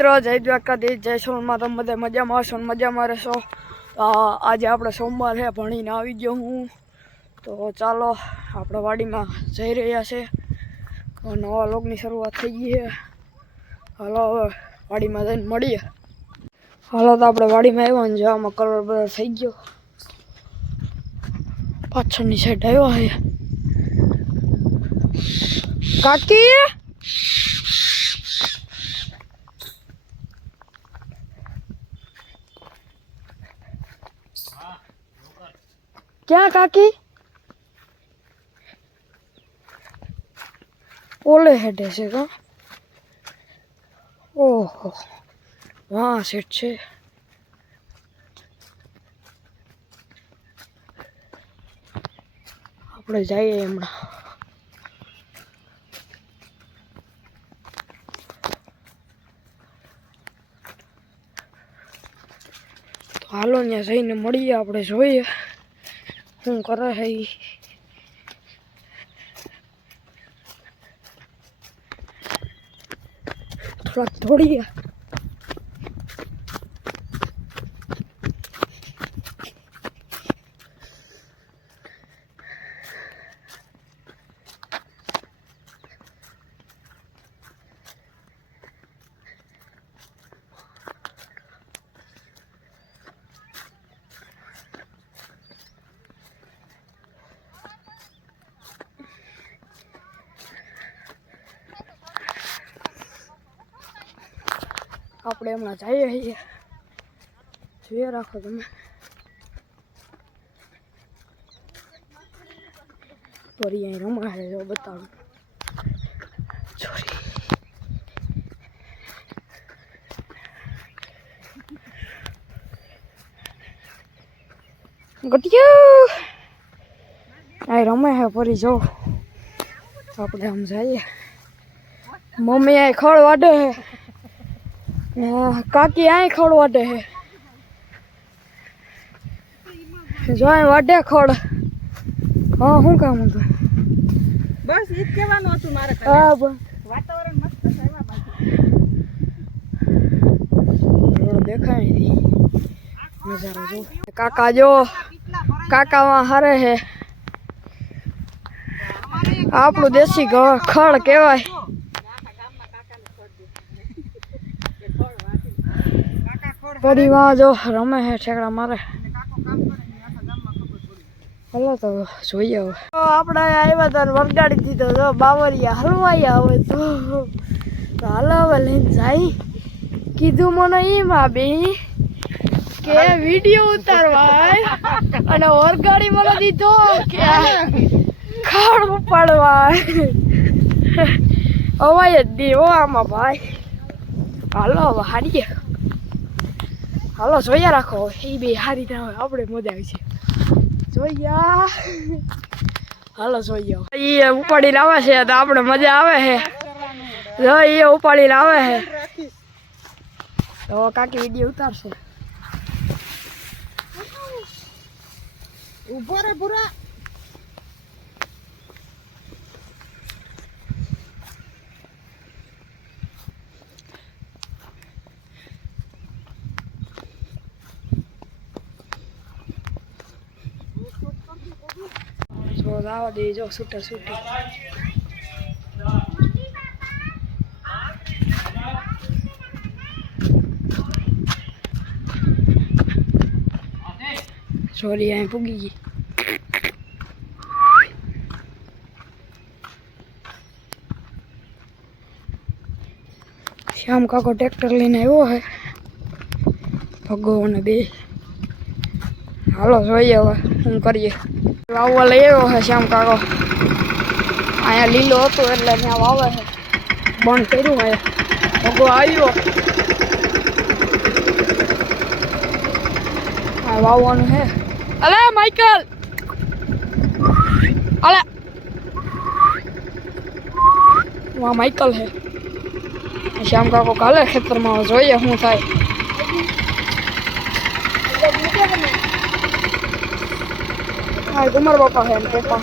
મિત્રો, જય દ્વારકાધીશ, જય સોનમાં. તમે બધા મજામાં હશો ને મજામાં રહેશો. આજે આપણે સોમવાર છે, ભણીને આવી ગયો હું. તો ચાલો આપણે વાડીમાં જઈ રહ્યા છે. નવા લોગની શરૂઆત થઈ ગઈ છે. હાલો હવે વાડીમાં જઈને મળીએ. હાલો તો આપણે વાડીમાં આવ્યા ને જવામાં કલર બર થઈ ગયો. પાછળની સાઈડ આવ્યા છે કાકી. ક્યાં કાકી? ઓલે હેડે છે કા? ઓહો, વાહ સેટ છે. આપણે જઈએ હમણાં. તો હાલો ત્યાં જઈને મળીએ, આપણે જોઈએ શું કરે છે. થોડાક દોડીએ. આપણે હમણાં જઈએ છીએ, જોઈએ રાખો તમે. વળી અહીં રમાડે જો બતાવું. ચોરી ગટિયો અહીં રમે છે ફરી જો. આપણે આમ જઈએ. મમ્મી અહીં ખડ વાડે છે, કાકી અહીં ખડ વાડે છે. જો અહીં વાડે ખડ. હા શું કામ હતું? બસ ઈ જ કહેવાનું હતું મારે. હા વાતાવરણ મસ્ત છે એવા બાજુ. રોડ દેખાય નહીં. નજારો જો. કાકા જો, કાકામાં હારે છે. આપણું દેશી ખડ કહેવાય. પરિવાર જો રમે છે, ઠેકડા મારે. હલો તો જોઈએ હવે. આપણે આવ્યા હતા વરગાડી દીધો તો બાવરિયા હલવાયા હવે તો હાલો હવે લઈને જાય. કીધું મને એમાં બી કે વિડીયો ઉતારવા અને વરગાડી મને દીધો કે ખડ ઉપાડવા. અવાય જ દેવો આમાં ભાઈ. હાલો હવે હારીએ. હાલો જોઈએ રાખો. એ બે હારી ના હોય આપણે મજા આવી છે. જોયા હાલો જોઈએ. એ ઉપાડીને આવે છે તો આપણે મજા આવે છે. જો એ ઉપાડીને આવે છે તો કાકી વિડીયો ઉતારશે. ઉભો રે પૂરા. જો આવા દે જો છૂટા છૂટી. સોરી અહીં પૂગી ગઈ. શ્યામ કાકો ટ્રેક્ટર લઈને આવ્યો છે, ભગો અને બે. હાલો જોઈએ હવે શું કરીએ. વાવવા લઈ આવ્યો છે શ્યામ કાકો. અહીંયા લીલો હતો એટલે ત્યાં વાવે છે. બંધ કર્યું હોય ભગો આવ્યો. હા વાવવાનું છે. અલે માઇકલ, અલે વાહ માઇકલ છે. શ્યામ કાકો કાલે ખેતરમાં જોઈએ શું થાય. હા તમારા બાપા છે ને પપ્પા.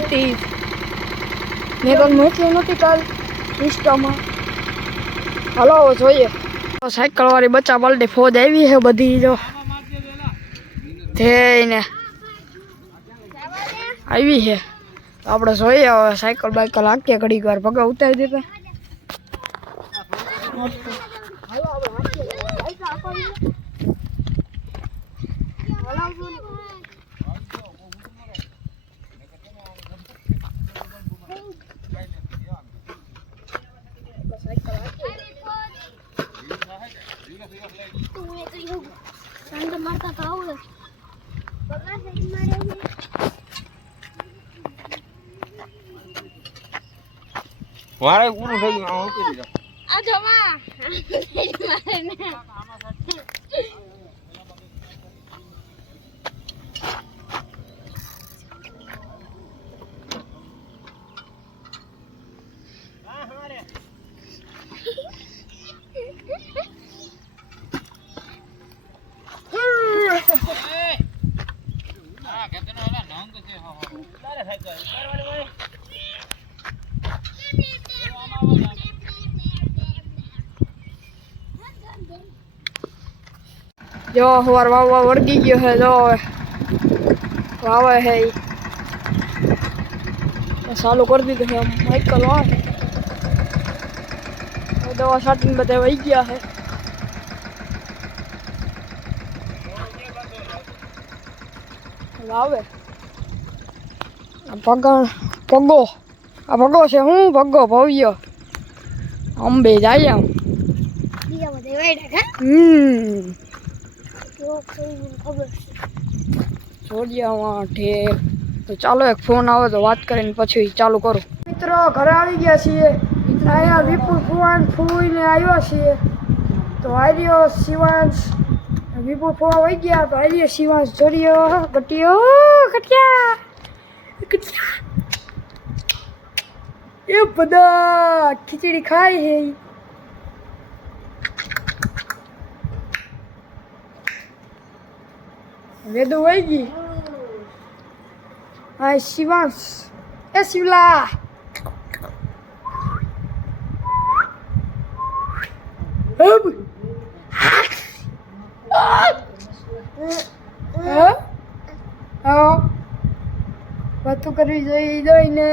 હતી મેં તો મોકલી નહોતી કાલ ઇન્સ્ટામાં. હાલો હવે જોઈએ. સાયકલ વાળી બચ્ચા બલડે ફોજ આવી છે બધી જો થઈને આવી છે. આપણે જોઈએ હવે સાયકલ બાયકલ હાંકીએ ઘડીક વાર પગે ઉતારી દીધા. મારે પૂરું થઈ ગયું આ મૂકી દીધો. આ જમા જો સવાર વાવવા વળગી ગયો છે. જો હવે વાવે છે ચાલુ કરી દીધું છે માઇકલ વાવે. દવા છાંટીને બધા વહી ગયા છે. વાવે પગો આ પગો છે. હું પગો ભવ્ય અંબે જાય આમ. બીજા બધા વાયડા કેવો ખબર જોડિયામાં ઠેર. તો ચાલો એક ફોન આવે તો વાત કરીને પછી ચાલુ કરું. મિત્રો ઘરે આવી ગયા છીએ. અહીંયા વિપુલ ફુવાન ફૂઈને આવ્યા છીએ. તો આર્યો શિવાંશ વિપુલ ફુવા વહી ગયા. તો આર્યો શિવાંશ જોડિયો ગટિયો ગટિયા ગટિયા એ બધા ખીચડી ખાય છે. વેદુ વહી ગઈ. હા શિવાંશ એ શિવલા વાતું કરવી જોઈએ ને.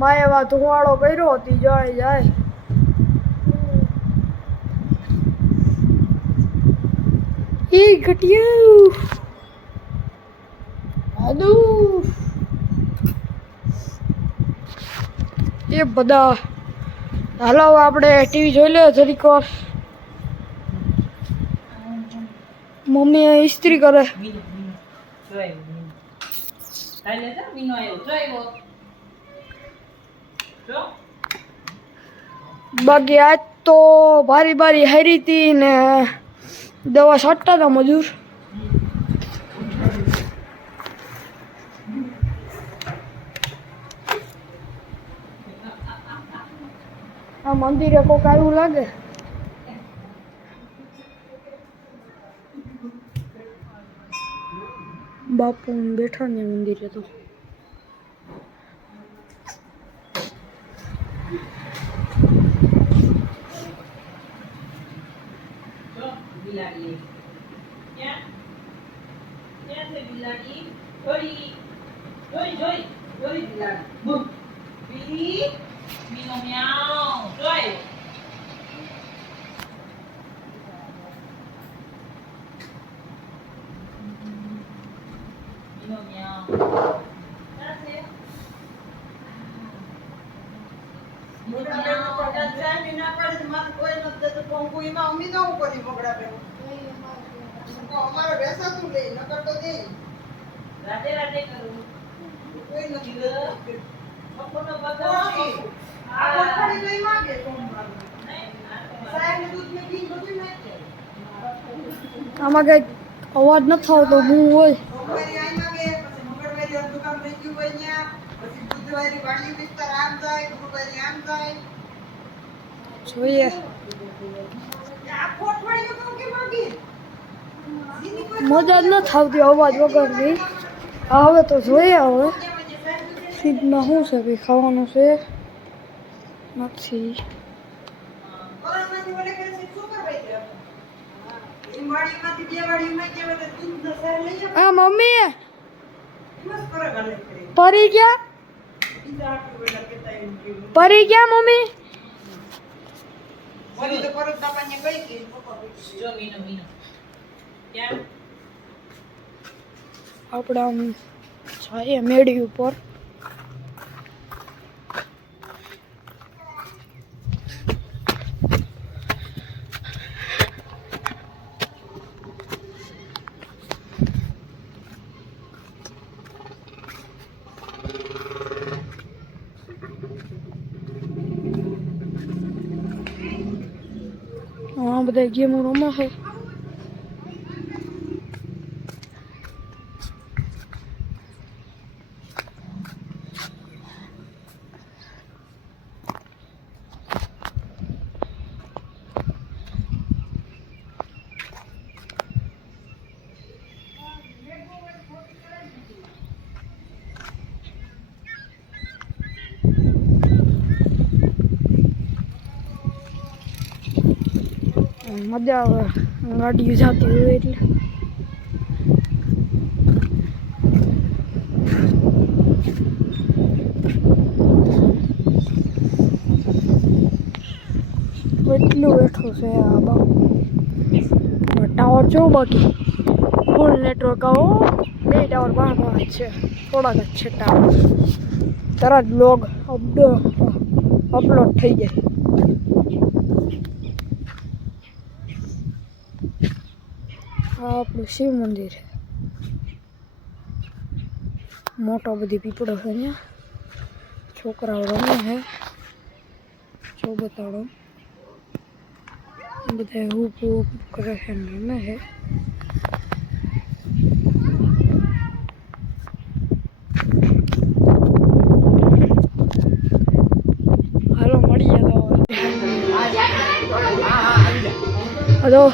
માએ એવા ધુવાળો કર્યો હતી. જાય જાય એ ઘટ્યું આદુ એ બધા. હાલો આપણે ટીવી જોઈ લે જરીક વાર. મમ્મી ઇસ્ત્રી કરે. બાકી આજ તો ભારી ભારી હારી હતી ને દવા છાંટતા હતા મજૂર. આ મંદિરે કોક આવ્યું લાગે. બાપુ બેઠા ને મંદિરે તો. બિલાડી ક્યાં ક્યાં છે બિલાડી? જોઈ જોઈ જોઈ જોઈ બિલાડી બુમ બી મીનો મ્યાઉ જોઈ મીનો મ્યાઉ ક્યાં છે? અમારે બેસાતું લઈ નકર તો દે રાતે રાતે કરું કોઈ નથી સપોનો બતાવી આ કોઠારી લઈ માંગે સાહેબ દૂધ મે ઘી બધું નાખે. આમાં કઈ અવાજ ન આવતો. હું હોય સોમવારી આઈ માંગે પછી મંગળવારી અડધું કામ થઈ ગયું હોય ન્યા પછી બુધવારી વાડી વિસ્તાર આમ જાય ગુરુવારી આમ જાય જોઈએ. આ કોઠવાડીઓ તો કેમ વાગી? દીની કોઈ મજા જ ન થાવતી અવાજ વગરની. હવે તો જોઈએ હવે ફીડમાં શું છે કંઈ ખાવાનું છે નથી. કોરોનાની ઓલે કરે છે શું કરવાય છે? એ વાડીમાંથી બે વાડીમાં કે બધા દૂધનો સાર લઈ આવો. આ મમ્મી બસ કરે ગાલે કરે. પરી ગયા બીજા આટલું વેલા કેતા એમ કેવું. પરી ગયા મમ્મી. વળી તો પરત બાપાને કઈ કે પપ્પા જો મીનો ક્યાં આપણે આમ જઈએ મેળી ઉપર. આ બધા ગેમો રમે છે. મજા આવે ગાડીઓ જતી હોય એટલે. એટલું બેઠું છે આ બાપુ. ટાવર જો બાકી ફૂલ નેટવર્ક આવો. 2 ટાવર બહાર જ છે, થોડાક જ છે ટાવર. તરત બ્લોગ અપલોડ થઈ જાય. આ આપણું શિવ મંદિર છે. મોટો બધી પીપળો છે અહીંયા. છોકરાઓ રમે છે. જો બતાડો બધા હૂપ હૂપ કરે છે ને રમે છે. હાલો મળીએ તો. હલો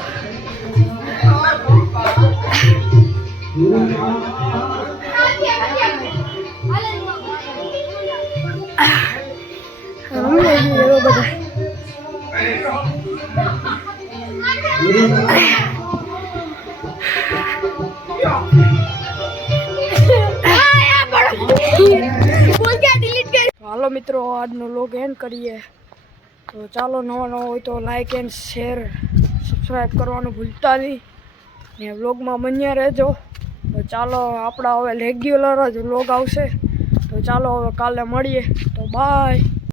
હાલો મિત્રો, આજનો લોગ એન્ડ કરીએ. તો ચાલો, નવા હોય તો લાઈક એન્ડ શેર સબસ્ક્રાઈબ કરવાનું ભૂલતા નહીં ને વ્લોગમાં બન્યા રહેજો. તો ચાલો, આપણા હવે રેગ્યુલર જ વ્લોગ આવશે. તો ચાલો હવે કાલે મળીએ. તો બાય.